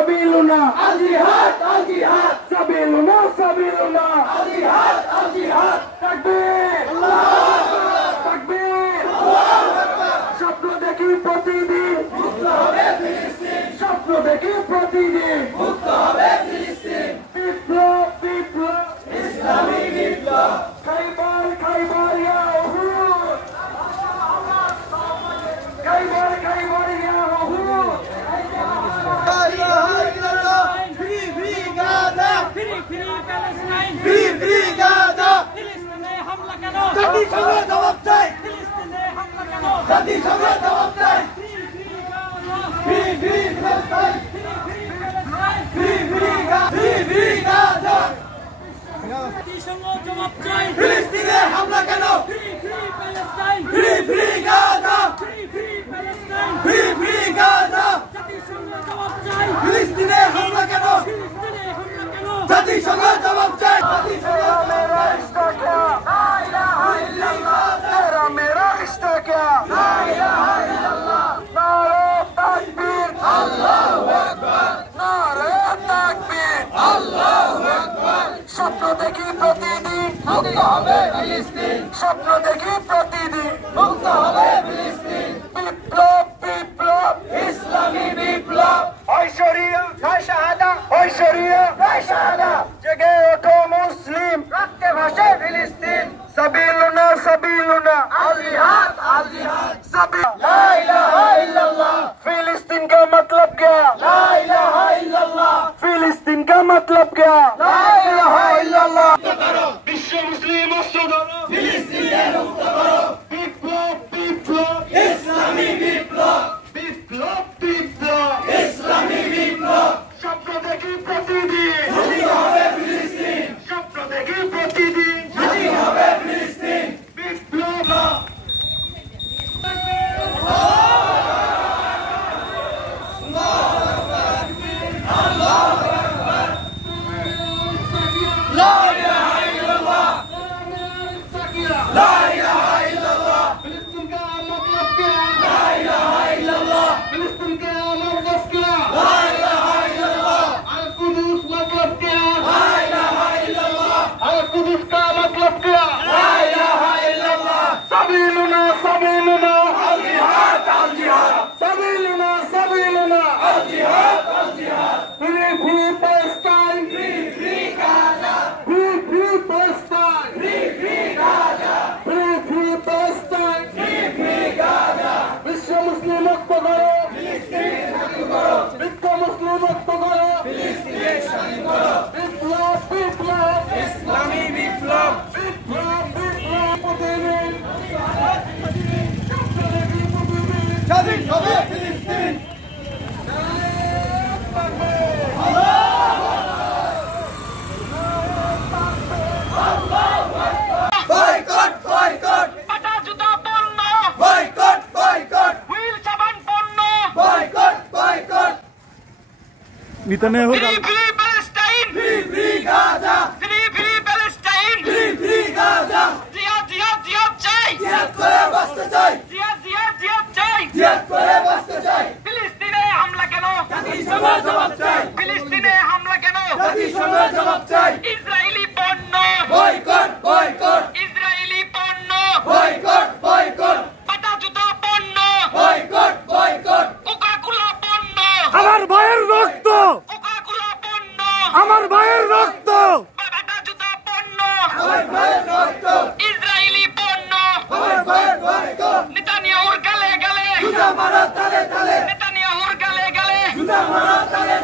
সাবিলুনা আল জিহাদ সাবিলুনা আল জিহাদ তাকবীর আল্লাহু আকবার তাকবীর আল্লাহু আকবার স্বপ্ন দেখি প্রতিদিন মুক্ত হবে ফিলিস্তিন স্বপ্ন দেখি প্রতিদিন মুক্ত হবে ফিলিস্তিন বিপ্লব ইসলামী বিপ্লব খাইবার ইয়া উহুদ খাইবার ইয়া উহুদ লা ইলাহা ইল্লাল্লাহ free Gaza free Palestine free Gaza ফিলিস্তিনে হামলা কেন জাতিসংঘ জবাব চাই ফিলিস্তিনে হামলা কেন জাতিসংঘ জবাব চাই ফ্রি প্যালেস্টাইন ফ্রি গাজা জাতিসংঘ জবাব চাই ফিলিস্তিনে হামলা কেন free Palestine free Gaza free Palestine free Gaza জাতিসংঘ জবাব চাই ফিলিস্তিনে হামলা কেন জাতিসংঘ জবাব চাই জাতিসংঘ মেরা রিশতা ক্যা লা ইলাহা ইল্লাল্লাহ মেরা রিশতা ক্যা লা ইলাহা ইল্লাল্লাহ নারে তাকবীর আল্লাহু আকবার নারে তাকবীর আল্লাহু আকবার স্বপ্ন দেখি প্রতিদিন মুক্ত হবে ফিলিস্তিন স্বপ্ন দেখি প্রতিদিন মুক্ত হবে ফিলিস্তিন বিপ্লব ইসলামী বিপ্লব ঐশ্বরিয়া শাহাদা জেগে ওঠো মুসলিম রক্তে ভাসে ফিলিস্তিন সাবিলুনা আল জিহাদ লা ইলাহা ইল্লাল্লাহ फिलिस्तीन का मतलब क्या ला इलाहा इल्लल्लाह फिलिस्तीन का मतलब क्या ला इलाहा इल्लल्लाह विश्व मुस्लिम फिलिस्तीन मुक्त करो विप्लव इस्लामी विप्लव इस्लामी विप्लव স্বপ্ন দেখি প্রতিদিন স্বাধীন হবে ফিলিস্তিন স্বপ্ন দেখি প্রতিদিন স্বাধীন হবে ফিলিস্তিন বিপ্লব ইসলামী বিপ্লব স্বাধীন হবে ফিলিস্তিন বয়কট পাটা জুতা পণ্য বয়কট হুইল সাবান পণ্য boycott Netanyahu free Palestine free Gaza free Palestine free Gaza জিহাদ চাই জিহাদ করে বাঁচতে চাই জিহাদ চাই জিহাদ করে বাঁচতে চাই ফিলিস্তিনে হামলা কেন জাতিসংঘ জবাব চাই ফিলিস্তিনে হামলা কেন জাতিসংঘ জবাব চাই ইসরায়েলি পণ্য বয়কট ইসরায়েলি পণ্য বয়কট পাটা জুতা পণ্য বয়কট কোকা-কোলা পণ্য আমার ভাইয়ের রক্ত কোকা-কোলা পণ্য আমার ভাইয়ের রক্ত পাটা জুতা পণ্য আমার ভাইয়ের রক্ত ইসরায়েলি পণ্য আমার ভাইয়ের রক্ত নেতানিয়াহুর গালে জুতা মারো তালে নেতানিয়াহুর গালে জুতা মারো তালে